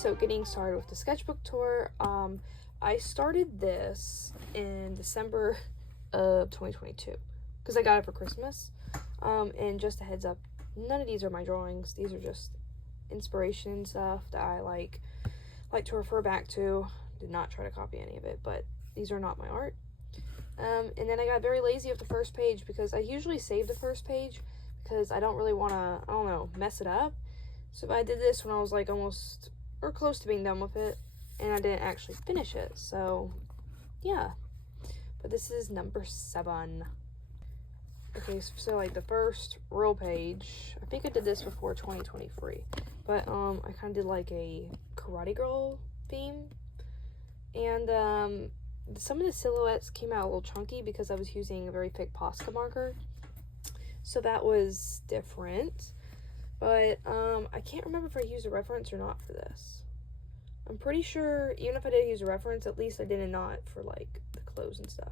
So getting started with the sketchbook tour, I started this in December of 2022 because I got it for Christmas. And just a heads up, none of these are my drawings. These are just inspiration stuff that I like to refer back to. Did not try to copy any of it, but these are not my art. And then I got very lazy with the first page because I usually save the first page because I don't really want to, I don't know, mess it up. So I did this when I was like almost or close to being done with it, and I didn't actually finish it. So yeah, but this is number 7. Okay, so like the first real page, I think I did this before 2023, but I kind of did like a karate girl theme, and some of the silhouettes came out a little chunky because I was using a very thick Posca marker, so that was different. But I can't remember if I used a reference or not for this. I'm pretty sure even if I did use a reference, at least I did not for like the clothes and stuff.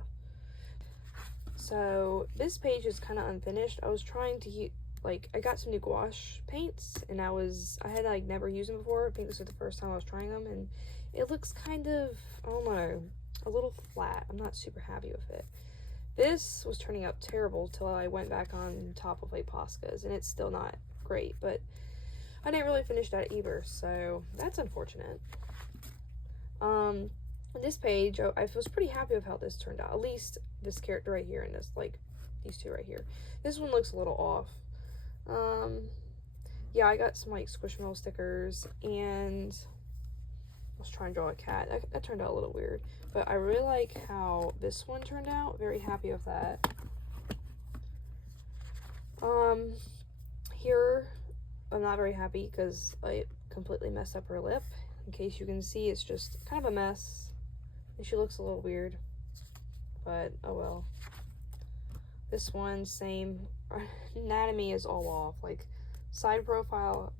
So this page is kind of unfinished. I was trying to use, like, I got some new gouache paints, and I had like never used them before. I think this was the first time I was trying them, and it looks kind of, I don't know, a little flat. I'm not super happy with it. This was turning out terrible till I went back on top of like Poscas, and it's still not great, but I didn't really finish that either, so that's unfortunate. On this page, I was pretty happy with how this turned out. At least this character right here and this, like, these two right here. This one looks a little off. Yeah, I got some, like, Squishmallow stickers, and I was trying to draw a cat. That turned out a little weird, but I really like how this one turned out. Very happy with that. Here, I'm not very happy because I completely messed up her lip. In case you can see, it's just kind of a mess. And she looks a little weird, but oh well. This one, same. Anatomy is all off. Like, side profile,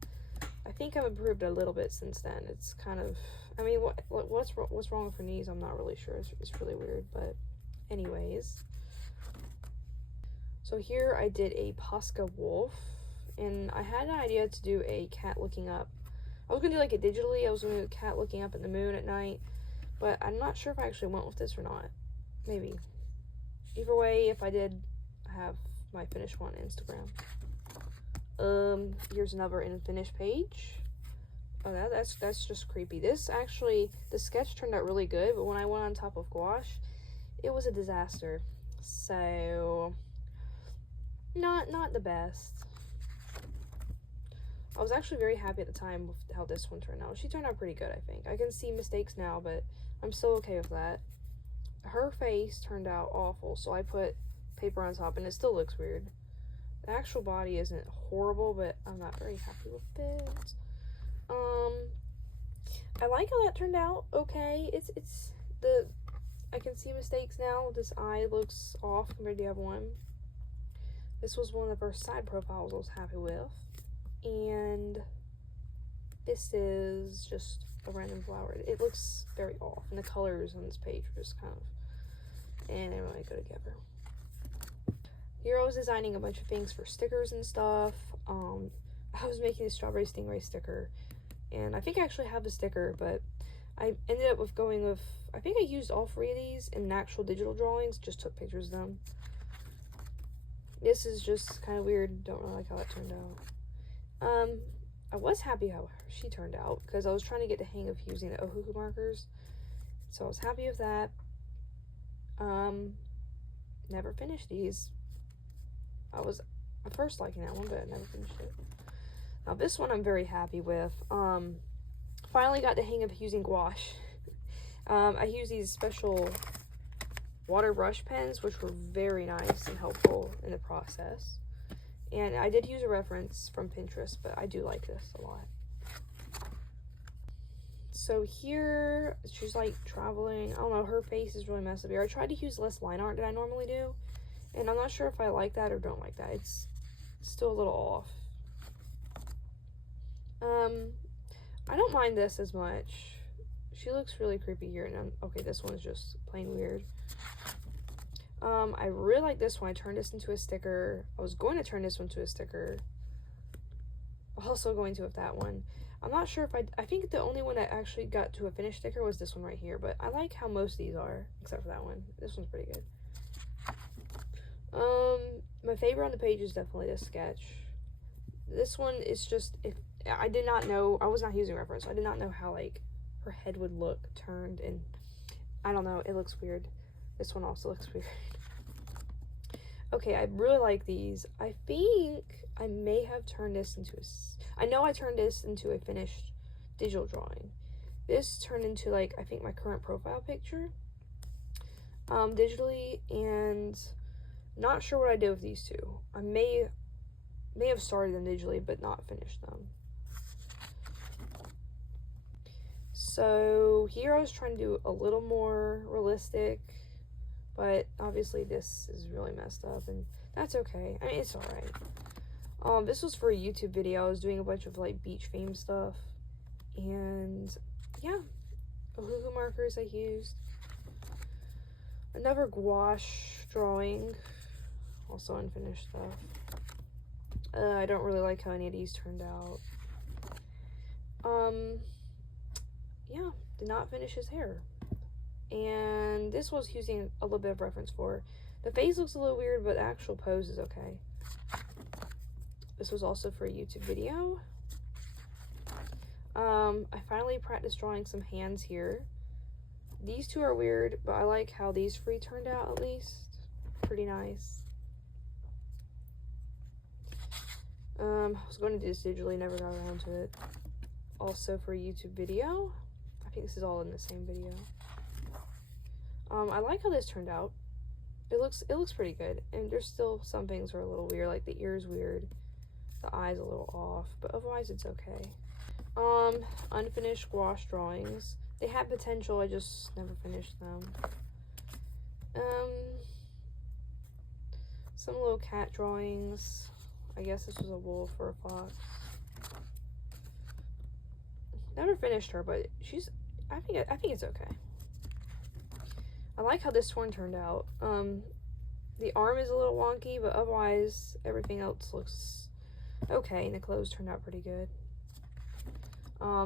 I think I've improved a little bit since then. It's kind of, I mean, what's wrong with her knees? I'm not really sure. It's really weird, but anyways. So here I did a Posca wolf, and I had an idea to do a cat looking up. I was gonna do like it digitally. I was gonna do a cat looking up at the moon at night, but I'm not sure if I actually went with this or not. Maybe. Either way, if I did, I have my finished one on Instagram. Here's another unfinished page. Oh, that's just creepy. This actually, the sketch turned out really good, but when I went on top of gouache, it was a disaster. So, not the best. I was actually very happy at the time with how this one turned out. She turned out pretty good, I think. I can see mistakes now, but I'm still okay with that. Her face turned out awful, so I put paper on top, and it still looks weird. The actual body isn't horrible, but I'm not very happy with it. I like how that turned out okay. I can see mistakes now. This eye looks off compared to the other one. This was one of the first side profiles I was happy with. And this is just a random flower. It looks very off, and the colors on this page are just kind of, and they don't really go together. Here I was designing a bunch of things for stickers and stuff. I was making a strawberry stingray sticker, and I think I actually have the sticker, but I ended up going with, I think I used all 3 of these in actual digital drawings, just took pictures of them. This is just kind of weird. Don't really like how that turned out. I was happy how she turned out because I was trying to get the hang of using the Ohuhu markers, so I was happy with that. Never finished these. I was at first liking that one, but I never finished it. Now this one I'm very happy with. Finally got the hang of using gouache. I use these special water brush pens, which were very nice and helpful in the process. And I did use a reference from Pinterest, but I do like this a lot. So here, she's like traveling. I don't know, her face is really messed up here. I tried to use less line art than I normally do, and I'm not sure if I like that or don't like that. It's still a little off. I don't mind this as much. She looks really creepy here, and okay, this one's just plain weird. I really like this one. I turned this into a sticker. I was going to turn this one to a sticker. also going to with that one. I'm not sure if I think the only one that actually got to a finished sticker was this one right here, but I like how most of these are, except for that one. This one's pretty good. My favorite on the page is definitely this sketch. This one is just, if I did not know, I was not using reference, so I did not know how, like, her head would look turned, and I don't know, it looks weird. This one also looks weird. Okay, I really like these. I think I may have turned this into I know I turned this into a finished digital drawing. This turned into, like, I think my current profile picture, digitally, and not sure what I did with these two. I may have started them digitally, but not finished them. So here I was trying to do a little more realistic, but obviously this is really messed up, and that's okay. I mean, it's alright. This was for a YouTube video. I was doing a bunch of, like, beach theme stuff, and yeah, Ohuhu markers I used. Another gouache drawing, also unfinished stuff. I don't really like how any of these turned out. Yeah, did not finish his hair. And this was using a little bit of reference for. The face looks a little weird, but the actual pose is okay. This was also for a YouTube video. I finally practiced drawing some hands here. These two are weird, but I like how these three turned out at least. Pretty nice. I was going to do this digitally, never got around to it. Also for a YouTube video. I think this is all in the same video. I like how this turned out. It looks pretty good, and there's still some things that are a little weird, like the ear's weird, the eye's a little off, but otherwise it's okay. Unfinished gouache drawings. They had potential, I just never finished them. Some little cat drawings. I guess this was a wolf or a fox. Never finished her, but I think it's okay. I like how this one turned out. The arm is a little wonky, but otherwise everything else looks okay, and the clothes turned out pretty good.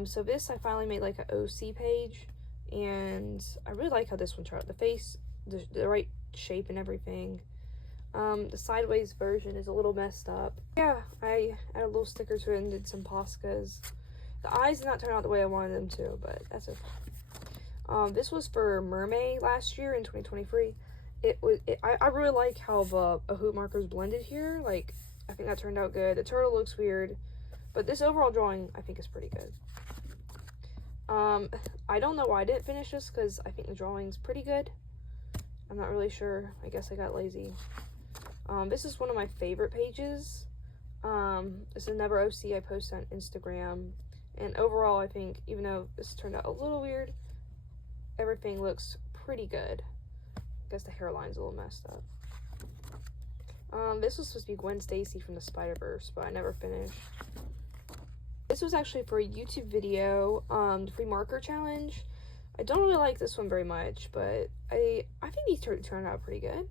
So this I finally made like an OC page, and I really like how this one turned out. The face, the right shape and everything. The sideways version is a little messed up. Yeah, I added a little sticker to it and did some Poscas. The eyes did not turn out the way I wanted them to, but that's okay. This was for Mermaid last year in 2023. I really like how the Ohuhu markers blended here. Like, I think that turned out good. The turtle looks weird, but this overall drawing I think is pretty good. I don't know why I didn't finish this, because I think the drawing's pretty good. I'm not really sure. I guess I got lazy. This is one of my favorite pages. This is Never OC I post on Instagram. And overall, I think, even though this turned out a little weird, everything looks pretty good. I guess the hairline's a little messed up. This was supposed to be Gwen Stacy from the Spider-Verse, but I never finished. This was actually for a YouTube video, the free marker challenge. I don't really like this one very much, but I think these turned out pretty good.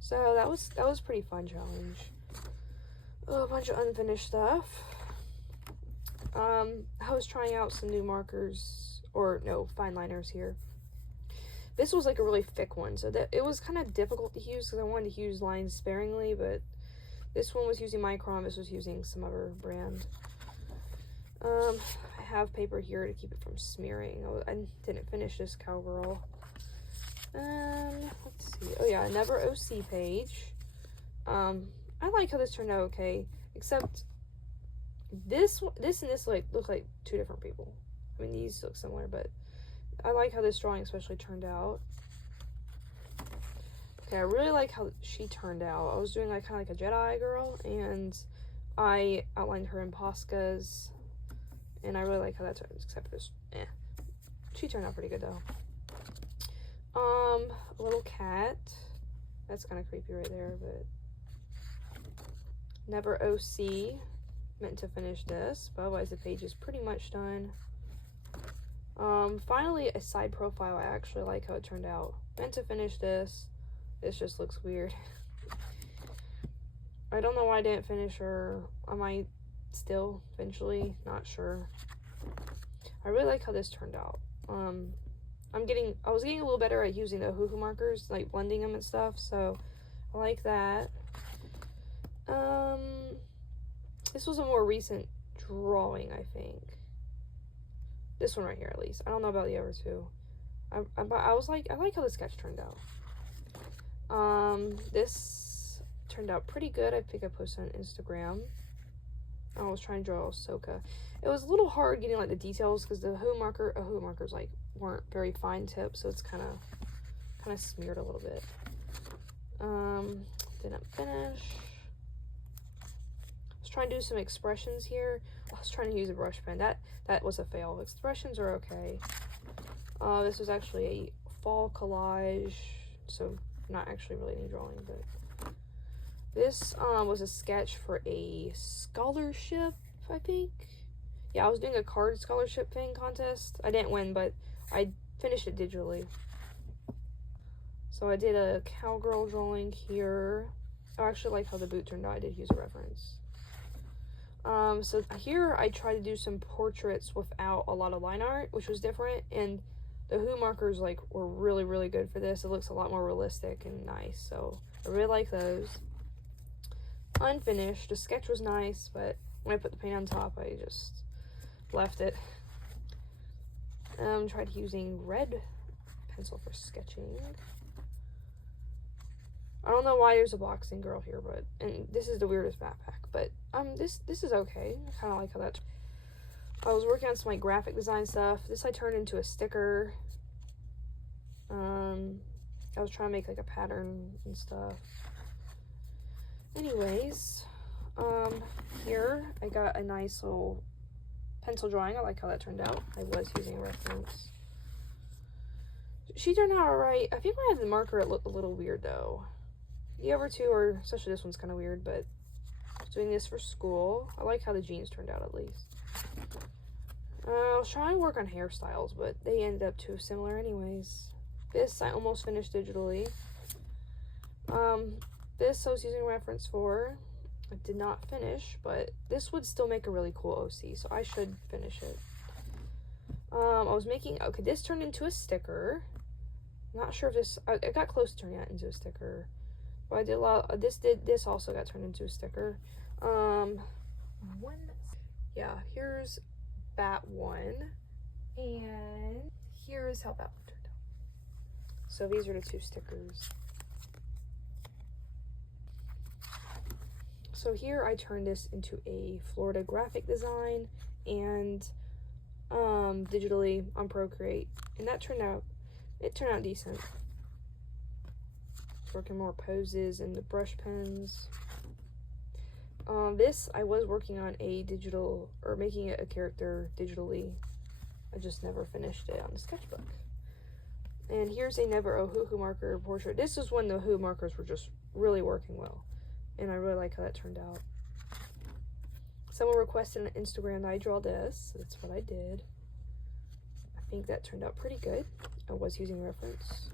So that was pretty fun challenge. Oh, a bunch of unfinished stuff. I was trying out some new markers, or no, fine liners here. This was like a really thick one, so that it was kind of difficult to use because I wanted to use lines sparingly, but this one was using Micron, this was using some other brand. I have paper here to keep it from smearing. I didn't finish this cowgirl. Let's see. Oh yeah, Never OC page. I like how this turned out okay, except this and this like look like two different people. I mean, these look similar, but I like how this drawing especially turned out. Okay, I really like how she turned out. I was doing like kind of like a Jedi girl, and I outlined her in Poscas, and I really like how that turned, except this, she turned out pretty good though. A little cat. That's kind of creepy right there, but Never OC. Meant to finish this, but otherwise the page is pretty much done. Finally, a side profile. I actually like how it turned out. Meant to finish this. This just looks weird. I don't know why I didn't finish her. I might still, eventually, not sure. I really like how this turned out. I was getting a little better at using the hoo-hoo markers, like blending them and stuff, so I like that. This was a more recent drawing, I think. This one right here, at least. I don't know about the other two. I like how the sketch turned out. This turned out pretty good. I think I posted on Instagram. I was trying to draw Ahsoka. It was a little hard getting like the details because the hoo markers like weren't very fine tip, so it's kind of smeared a little bit. Didn't finish. I was trying to do some expressions here. I was trying to use a brush pen. That was a fail. Expressions are okay. This was actually a fall collage, so not actually really any drawing, but this was a sketch for a scholarship, I think. Yeah, I was doing a card scholarship thing contest. I didn't win, but I finished it digitally. So I did a cowgirl drawing here. I actually like how the boot turned out. I did use a reference. So here I tried to do some portraits without a lot of line art, which was different, and the hoo markers like were really, really good for this. It looks a lot more realistic and nice, so I really like those. Unfinished. The sketch was nice, but when I put the paint on top, I just left it. Tried using red pencil for sketching. I don't know why there's a boxing girl here, but and this is the weirdest backpack, but this is okay. I kind of like how that. I was working on some like graphic design stuff. This I turned into a sticker. I was trying to make like a pattern and stuff. Anyways, here I got a nice little pencil drawing. I like how that turned out. I was using a reference. She turned out alright. I think when I had the marker it looked a little weird though. The other two are, especially this one's kind of weird, but I was doing this for school. I like how the jeans turned out at least. I was trying to work on hairstyles, but they ended up too similar anyways. This I almost finished digitally. This I was using a reference for. I did not finish, but this would still make a really cool OC, so I should finish it. I was making, okay, this turned into a sticker. Not sure if this, I got close to turning that into a sticker. But I did a lot, this also got turned into a sticker. Yeah, here's that one. And here's how that one turned out. So these are the two stickers. So here I turned this into a Florida graphic design and digitally on Procreate, and that turned out decent. Working more poses and the brush pens. This I was working on a digital, or making it a character digitally. I just never finished it on the sketchbook. And here's a Never a Hoo-Hoo marker portrait. This is when the hoo markers were just really working well. And I really like how that turned out. Someone requested on Instagram that I draw this. So that's what I did. I think that turned out pretty good. I was using reference.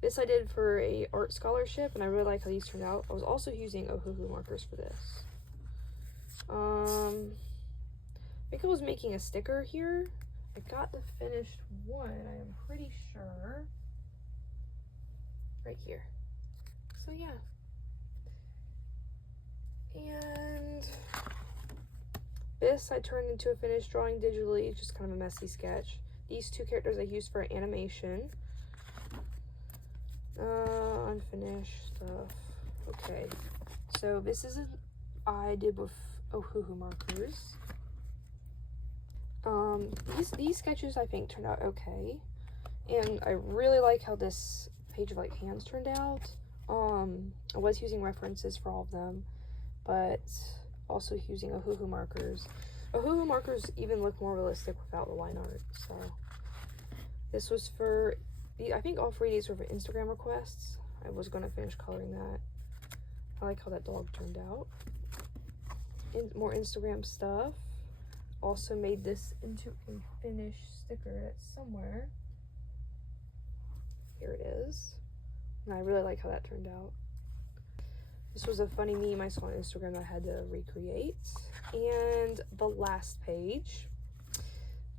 This I did for a art scholarship, and I really like how these turned out. I was also using Ohuhu markers for this. I think I was making a sticker here. I got the finished one, I am pretty sure. Right here. So yeah. And this I turned into a finished drawing digitally. It's just kind of a messy sketch. These two characters I used for animation. Unfinished stuff. Okay, so this is I did with Ohuhu markers. These sketches I think turned out okay, and I really like how this page of like hands turned out. I was using references for all of them, but also using Ohuhu markers. Ohuhu markers even look more realistic without the line art. So this was for, I think all 3 days were for Instagram requests. I was going to finish coloring that. I like how that dog turned out. More Instagram stuff. Also made this into a finished sticker that's somewhere. Here it is. And I really like how that turned out. This was a funny meme I saw on Instagram that I had to recreate. And the last page,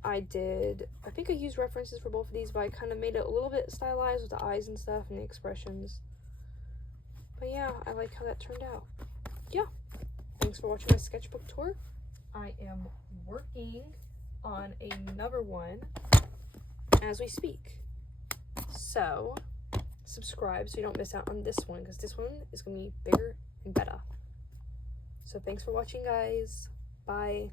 I think I used references for both of these, but I kind of made it a little bit stylized with the eyes and stuff and the expressions. But yeah, I like how that turned out. Yeah, thanks for watching my sketchbook tour. I am working on another one as we speak. So subscribe so you don't miss out on this one, because this one is going to be bigger and better. So thanks for watching, guys. Bye.